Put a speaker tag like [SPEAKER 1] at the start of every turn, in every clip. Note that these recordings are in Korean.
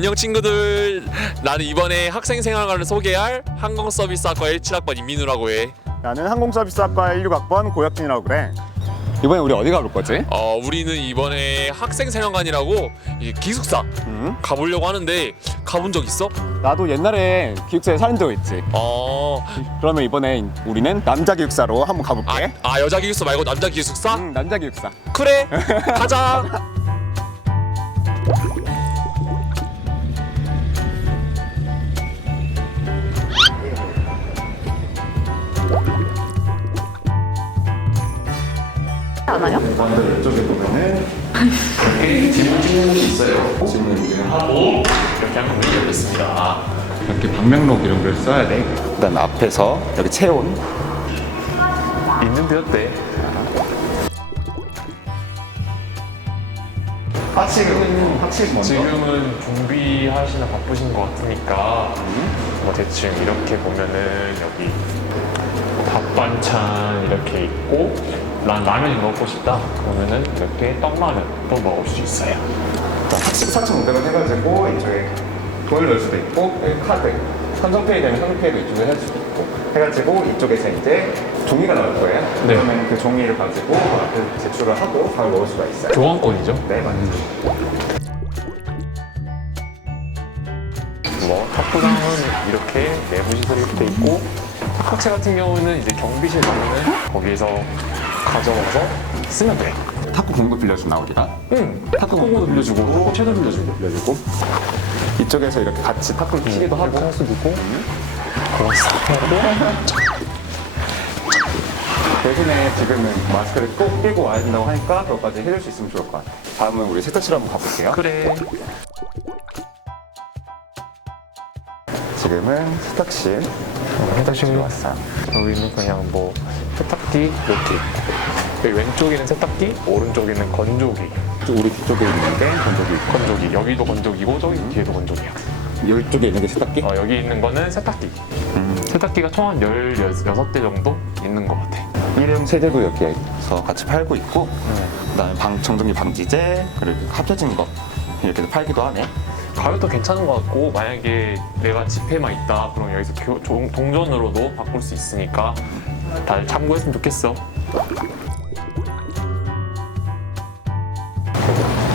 [SPEAKER 1] 안녕 친구들. 나는 이번에 학생 생활관을 소개할 항공서비스학과 17학번 임민우라고 해.
[SPEAKER 2] 나는 항공서비스학과 16학번 고혁진이라고 그래. 이번에 우리 어디 가볼 거지?
[SPEAKER 1] 어, 우리는 이번에 학생 생활관이라고 이 기숙사
[SPEAKER 2] 음?
[SPEAKER 1] 가보려고 하는데 가본 적 있어?
[SPEAKER 2] 나도 옛날에 기숙사에 사는 적 있지.
[SPEAKER 1] 어,
[SPEAKER 2] 그러면 이번에 우리는 남자 기숙사로 한번
[SPEAKER 1] 아,
[SPEAKER 2] 가볼게.
[SPEAKER 1] 아 여자 기숙사 말고 남자 기숙사?
[SPEAKER 2] 응, 남자 기숙사.
[SPEAKER 1] 그래, 가자.
[SPEAKER 3] 않아요?
[SPEAKER 2] 먼저 이쪽에 보면은
[SPEAKER 1] 지문 찍는 곳이 있어요. 지문 인증하고 이렇게 하면 문이 열렸습니다.
[SPEAKER 2] 이렇게 방명록 이런 걸 써야 돼. 일단 앞에서 여기 체온.
[SPEAKER 1] 있는데 어때?
[SPEAKER 2] 확실히 확실히 먼저.
[SPEAKER 4] 지금은 준비하시나 바쁘신 것 같으니까 뭐 대충 이렇게 보면은 여기 밥 반찬 이렇게 있고 난 라면이 먹고 싶다 그러면은 이렇게 떡라면도 먹을 수 있어요
[SPEAKER 2] 확실히 4,500원 해가지고 이쪽에 돈을 넣을 수도 있고 여기 카드. 삼성페이 되면 삼성페이도 이쪽에 할 수도 있고 해가지고 이쪽에서 이제 종이가 나올 거예요.
[SPEAKER 4] 네.
[SPEAKER 2] 그러면 그 종이를 가지고 앞에 제출을 하고 바로 넣을 수가 있어요.
[SPEAKER 4] 교환권이죠
[SPEAKER 2] 네, 맞습니다.
[SPEAKER 4] 뭐 탁구장은 이렇게 내부 시설이 돼 있고 탁구채 같은 경우는 이제 경비실 가면은 거기에서 가져와서 쓰면 돼.
[SPEAKER 2] 탁구 공도 빌려주나 우리가?
[SPEAKER 4] 응, 탁구 공도 빌려주고 탁구 채도 빌려주고.
[SPEAKER 2] 빌려주고. 이쪽에서 이렇게 같이 탁구를 치기도
[SPEAKER 4] 하고 할 수도 있고. 하고
[SPEAKER 2] 대신에 지금은 마스크를 꼭 끼고 와야 된다고 하니까 그것까지 해줄 수 있으면 좋을 것 같아요. 다음은 우리 세탁실 한번 가볼게요.
[SPEAKER 4] 그래.
[SPEAKER 2] 지금은 세탁실
[SPEAKER 4] 세탁실
[SPEAKER 2] 왔어요.
[SPEAKER 4] 여기는 그냥 뭐 세탁기 이렇게 있고 여기 왼쪽에는 세탁기 오른쪽에는 건조기.
[SPEAKER 2] 우리 뒤쪽에 있는 게 건조기.
[SPEAKER 4] 건조기. 여기도 건조기고 저기 뒤에도 건조기야.
[SPEAKER 2] 이쪽에 있는 게 세탁기?
[SPEAKER 4] 어, 여기 있는 거는 세탁기. 세탁기가 총 한 16대 정도 있는 것 같아.
[SPEAKER 2] 일회용 세제도 여기에서 같이 팔고 있고 그다음에 방 청정기 방지제 그리고 합쳐진 거 이렇게 팔기도 하네.
[SPEAKER 4] 가격도 괜찮은 것 같고 만약에 내가 지폐만 있다 그럼 여기서 교- 종- 동전으로도 바꿀 수 있으니까 다들 참고했으면 좋겠어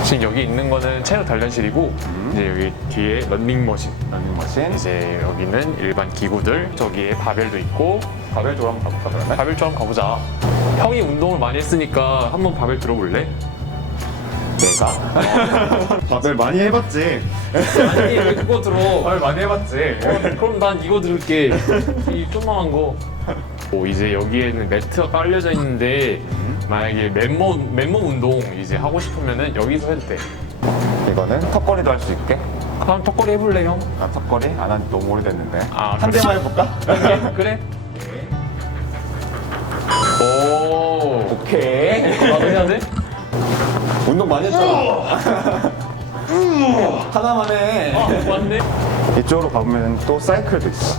[SPEAKER 4] 지금 여기 있는 거는 체력 단련실이고 이제 여기 뒤에 런닝머신
[SPEAKER 2] 런닝머신.
[SPEAKER 4] 이제 여기는 일반 기구들 저기에 바벨도 있고
[SPEAKER 2] 바벨 도 한번 가볼까 그러면?
[SPEAKER 4] 바벨 좀 한번 가보자 형이 운동을 많이 했으니까 한번 바벨 들어볼래?
[SPEAKER 2] 내가? 바벨 많이 해봤지.
[SPEAKER 4] 아니 왜 그거 들어
[SPEAKER 2] 바벨 많이 해봤지.
[SPEAKER 4] 어, 그럼 난 이거 들을게. 이 조그만한 거. 오, 이제 여기에는 매트가 깔려져 있는데 만약에 맨몸 맨몸 운동 이제 하고 싶으면은 여기서 해도 돼.
[SPEAKER 2] 이거는 턱걸이도 할 수 있게.
[SPEAKER 4] 그럼 턱걸이 해볼래 형?
[SPEAKER 2] 아 턱걸이 안 한 지 너무 오래됐는데.
[SPEAKER 4] 아,
[SPEAKER 2] 한
[SPEAKER 4] 그래?
[SPEAKER 2] 대만 해볼까?
[SPEAKER 4] 그래? 그래? 오.
[SPEAKER 2] 오케이.
[SPEAKER 4] 해야 돼?
[SPEAKER 2] 운동 많이 했잖아. 하나만 해.
[SPEAKER 4] 아, 맞네.
[SPEAKER 2] 이쪽으로 가보면 또 사이클도 있어.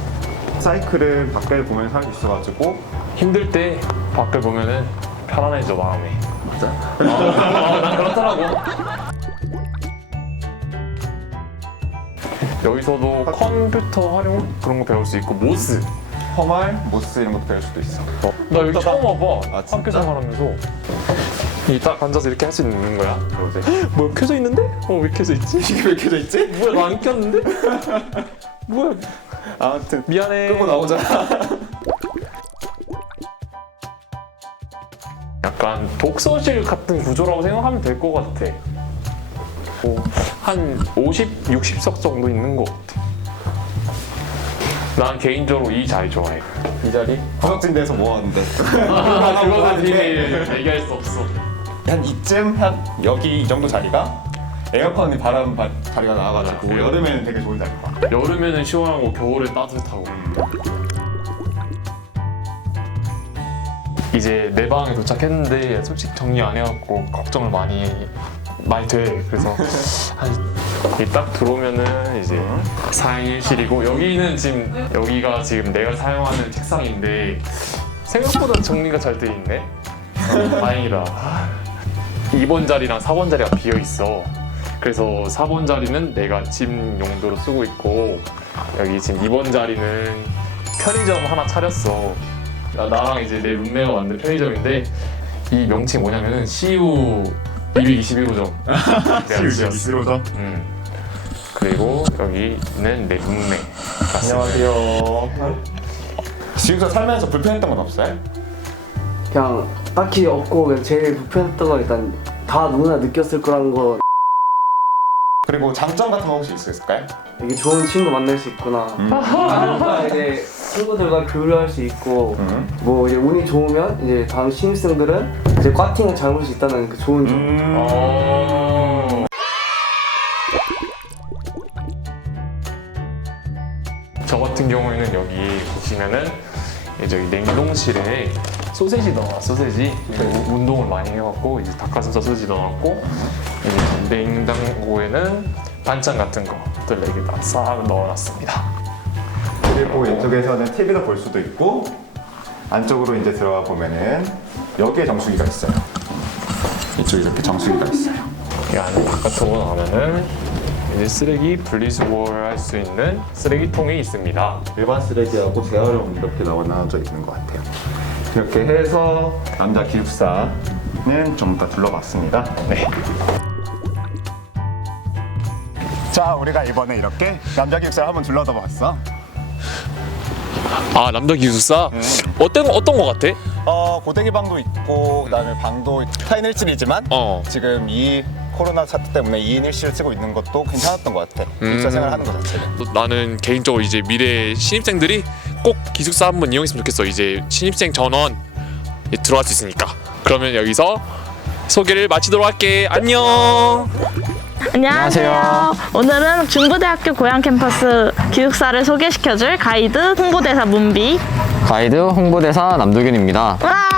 [SPEAKER 2] 사이클은 밖에 보면 살수 있어가지고
[SPEAKER 4] 힘들 때 밖을 보면은 편안해져 마음이. 맞아. 아, 난 그렇더라고. 여기서도 컴퓨터 활용 그런 거 배울 수 있고 모스.
[SPEAKER 2] 험알, 모스 이런 것도 배울 수도 있어.
[SPEAKER 4] 나 여기 처음 와봐.
[SPEAKER 2] 아, 진짜?
[SPEAKER 4] 학교 생활하면서. 이딱 앉아서 이렇게 할 수 있는 거야.
[SPEAKER 2] 그러지.
[SPEAKER 4] 뭐 켜져 있는데? 어 왜 켜져 있지?
[SPEAKER 2] 이게 왜 켜져 있지?
[SPEAKER 4] 뭐야 나안 켰는데? 뭐야
[SPEAKER 2] 아무튼
[SPEAKER 4] 미안해.
[SPEAKER 2] 끄고 나오자.
[SPEAKER 4] 약간 독서실 같은 구조라고 생각하면 될 것 같아. 뭐, 한 50, 60석 정도 있는 것 같아. 난 개인적으로 이 자리 좋아해.
[SPEAKER 2] 이 자리 구석진대에서 모았는데
[SPEAKER 4] 아, 그거는 비밀 얘기할 수 없어.
[SPEAKER 2] 한 이쯤 한 여기 이 정도 자리가 에어컨이 바람 바, 자리가 나와가지고
[SPEAKER 4] 맞아.
[SPEAKER 2] 여름에는 되게 좋은 같아.
[SPEAKER 4] 여름에는 시원하고 겨울에 따뜻하고. 이제 내 방에 도착했는데 솔직히 정리 안 해갖고 걱정을 많이 많이 돼. 그래서 한딱 들어오면은 이제 4인실이고 여기는 지금 여기가 지금 내가 사용하는 책상인데 생각보다 정리가 잘 돼 있네. 어, 다행이다. 2번 자리랑 4번 자리가 비어 있어. 그래서 4번 자리는 내가 짐 용도로 쓰고 있고 여기 지금 2번 자리는 편의점 하나 차렸어. 나- 나랑 이제 내 룸메가 만든 편의점인데 이 명칭이 뭐냐면은 CU 221호점. 내가 지었어. 음. 그리고 여기는 내 룸메.
[SPEAKER 2] 안녕하세요. 지금서 살면서 불편했던 건 없어요?
[SPEAKER 3] 그냥 딱히 없고 그냥 제일 불편했던 건 일단 다 누구나 느꼈을 거라는 거
[SPEAKER 2] 그리고 장점 같은 거 혹시 있을까요?
[SPEAKER 3] 되게 좋은 친구 만날 수 있구나 다음과 이제 친구들과 교류할 수 있고
[SPEAKER 2] 음.
[SPEAKER 3] 뭐 이제 운이 좋으면 이제 다음 신입생들은 이제 과팅을 잘 볼 수 있다는 그 좋은 점
[SPEAKER 2] 음.
[SPEAKER 4] 어... 저 같은 경우에는 여기 보시면은 이제 여기 냉동실에 소세지 넣어놔 소세지 그리고 운동을 많이 해갖고 이제 닭가슴살 소세지 넣어놨고 이제 냉장고에는 반찬 같은 것들 이렇게 다싹 넣어놨습니다
[SPEAKER 2] 그리고 이쪽에서는 TV도 볼 수도 있고 안쪽으로 이제 들어가 보면은 여기에 정수기가 있어요. 이쪽에 이렇게 정수기가 있어요.
[SPEAKER 4] 이 안에 바깥으로 나오면은 쓰레기 분리수거를 할수 있는 쓰레기통이 있습니다
[SPEAKER 2] 일반 쓰레기하고 재활용 이렇게 나눠져 있는 것 같아요. 이렇게 해서 남자 기숙사는 좀더 둘러봤습니다. 네. 자, 우리가 이번에 이렇게 남자 기숙사를 한번 둘러다 봤어.
[SPEAKER 1] 아 남자 기숙사
[SPEAKER 2] 네.
[SPEAKER 1] 어떤 어떤 거 같아?
[SPEAKER 2] 어, 고데기 방도 있고 그다음에 방도 4인 1실이지만
[SPEAKER 1] 어.
[SPEAKER 2] 지금 이 코로나 사태 때문에 2인 1실을 쓰고 있는 것도 괜찮았던 것 같아. 기숙사
[SPEAKER 1] 음.
[SPEAKER 2] 생활 하는 것 자체는.
[SPEAKER 1] 나는 개인적으로 이제 미래 신입생들이 꼭 기숙사 한번 이용했으면 좋겠어. 이제 신입생 전원 들어갈 수 있으니까. 그러면 여기서 소개를 마치도록 할게. 안녕.
[SPEAKER 5] 안녕하세요. 오늘은 중부대학교 고양 캠퍼스 기숙사를 소개시켜줄 가이드 홍보대사 문비.
[SPEAKER 6] 가이드 홍보대사 남도균입니다.
[SPEAKER 5] 와!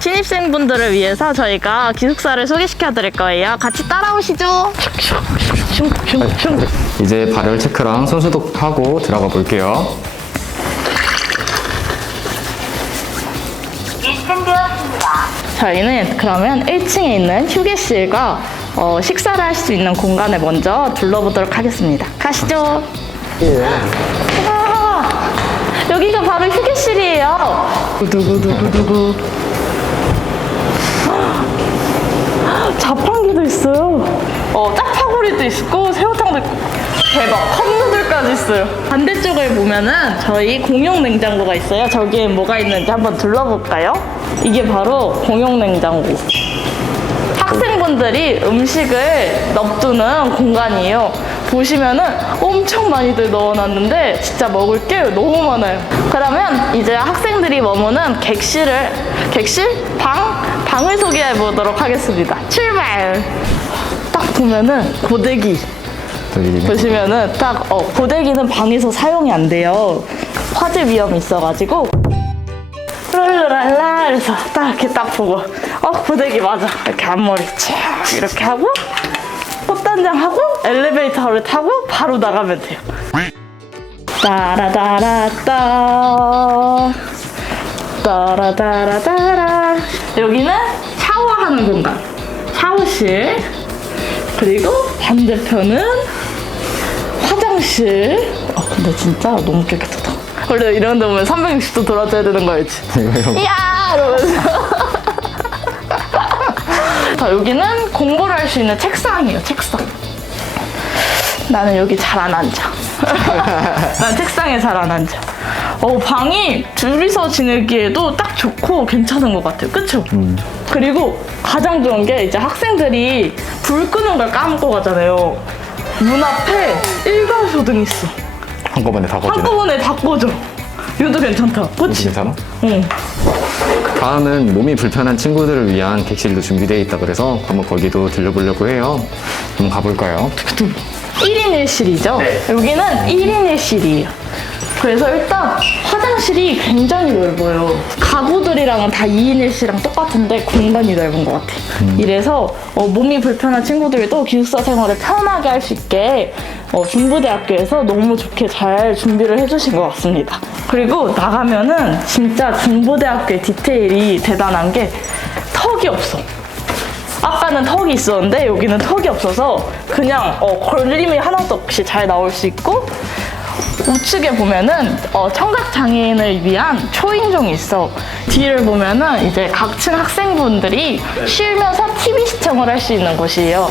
[SPEAKER 5] 신입생분들을 위해서 저희가 기숙사를 소개시켜 드릴 거예요. 같이 따라오시죠.
[SPEAKER 6] 이제 발열 체크랑 손 소독하고 들어가 볼게요.
[SPEAKER 5] 저희는 그러면 1층에 있는 휴게실과 어, 식사를 할 수 있는 공간을 먼저 둘러보도록 하겠습니다. 가시죠. 와, 여기가 바로 휴게실이에요. 두구두구두구. 자판기도 있어요. 어, 짜파구리도 있고 새우탕도 있고. 대박, 컵누들까지 있어요. 반대쪽을 보면은 저희 공용 냉장고가 있어요. 저기에 뭐가 있는지 한번 둘러볼까요? 이게 바로 공용 냉장고. 학생분들이 음식을 넉두는 공간이에요. 보시면은 엄청 많이들 넣어놨는데 진짜 먹을 게 너무 많아요. 그러면 이제 학생들이 머무는 객실을 객실 방 방을 소개해 보도록 하겠습니다. 출발. 딱 보면은 고데기 보시면은 딱 어, 고데기는 방에서 사용이 안 돼요. 화재 위험이 있어가지고 룰루랄라 그래서 딱 이렇게 딱 보고 어 고데기 맞아 이렇게 앞머리 촥 이렇게 하고 꽃단장 하고 엘리베이터를 타고 바로 나가면 돼요. 따라따라따 따라따라따라 여기는 샤워하는 공간 샤워실 그리고 반대편은 화장실. 어, 근데 진짜 너무 깨끗하다. 원래 이런 데 오면 360도 돌아줘야 되는 거 알지? 이야! 이러면서. 자, 여기는 공부를 할 수 있는 책상이에요, 책상. 나는 여기 잘 안 앉아. 난 책상에 잘 안 앉아. 어, 방이 둘이서 지내기에도 딱 좋고 괜찮은 것 같아요. 그쵸? 그리고 가장 좋은 게 이제 학생들이 불 끄는 걸 까먹고 가잖아요. 문 앞에 일괄소등 있어.
[SPEAKER 6] 한꺼번에 다 꺼지네.
[SPEAKER 5] 한꺼번에 다 꺼져. 이것도 괜찮다. 그치?
[SPEAKER 6] 괜찮아?
[SPEAKER 5] 응.
[SPEAKER 6] 다음은 몸이 불편한 친구들을 위한 객실도 준비되어 있다 그래서 한번 거기도 들려보려고 해요. 한번 가볼까요?
[SPEAKER 5] 1인 1실이죠? 여기는 1인 1실이에요. 그래서 일단 화장실이 굉장히 넓어요. 가구들이랑은 다 2인 1실이랑 똑같은데 공간이 넓은 것 같아요. 이래서 어, 몸이 불편한 친구들도 기숙사 생활을 편하게 할 수 있게 어, 중부대학교에서 너무 좋게 잘 준비를 해주신 것 같습니다. 그리고 나가면은 진짜 중부대학교의 디테일이 대단한 게 턱이 없어. 원래는 턱이 있었는데 여기는 턱이 없어서 그냥 어, 걸림이 하나도 없이 잘 나올 수 있고 우측에 보면은 어, 청각 장애인을 위한 초인종이 있어. 뒤를 보면은 이제 각층 학생분들이 쉬면서 TV 시청을 할 수 있는 곳이에요.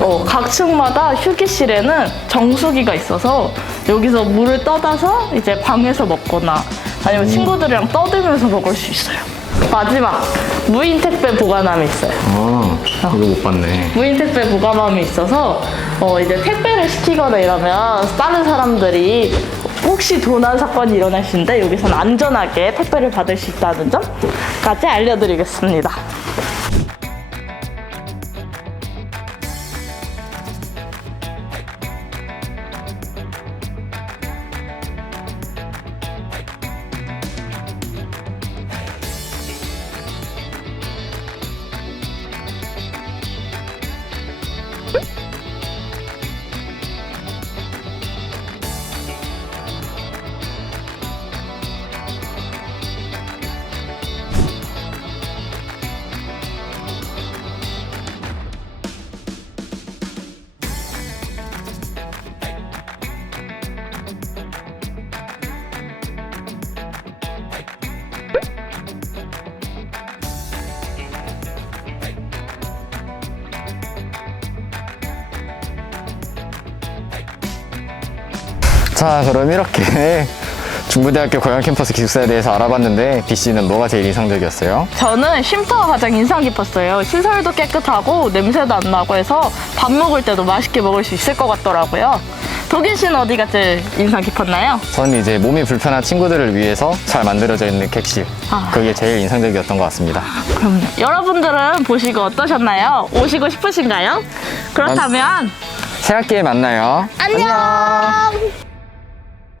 [SPEAKER 5] 어, 각 층마다 휴게실에는 정수기가 있어서 여기서 물을 떠다서 이제 방에서 먹거나 아니면 친구들이랑 떠들면서 먹을 수 있어요. 마지막 무인 택배 보관함이 있어요.
[SPEAKER 6] 아, 이거 못 봤네.
[SPEAKER 5] 무인 택배 보관함이 있어서 어 이제 택배를 시키거나 이러면 다른 사람들이 혹시 도난 사건이 일어날 수 있는데 여기서는 안전하게 택배를 받을 수 있다는 점까지 알려드리겠습니다.
[SPEAKER 6] 자, 그럼 이렇게 중부대학교 고양 캠퍼스 기숙사에 대해서 알아봤는데 B 씨는 뭐가 제일 인상적이었어요?
[SPEAKER 5] 저는 쉼터가 가장 인상 깊었어요. 시설도 깨끗하고 냄새도 안 나고 해서 밥 먹을 때도 맛있게 먹을 수 있을 것 같더라고요. 도긴 씨는 어디가 제일 인상 깊었나요?
[SPEAKER 6] 저는 이제 몸이 불편한 친구들을 위해서 잘 만들어져 있는 객실.
[SPEAKER 5] 아.
[SPEAKER 6] 그게 제일 인상적이었던 것 같습니다.
[SPEAKER 5] 그럼요. 여러분들은 보시고 어떠셨나요? 오시고 싶으신가요? 그렇다면
[SPEAKER 6] 새 학기에 만나요.
[SPEAKER 5] 안녕!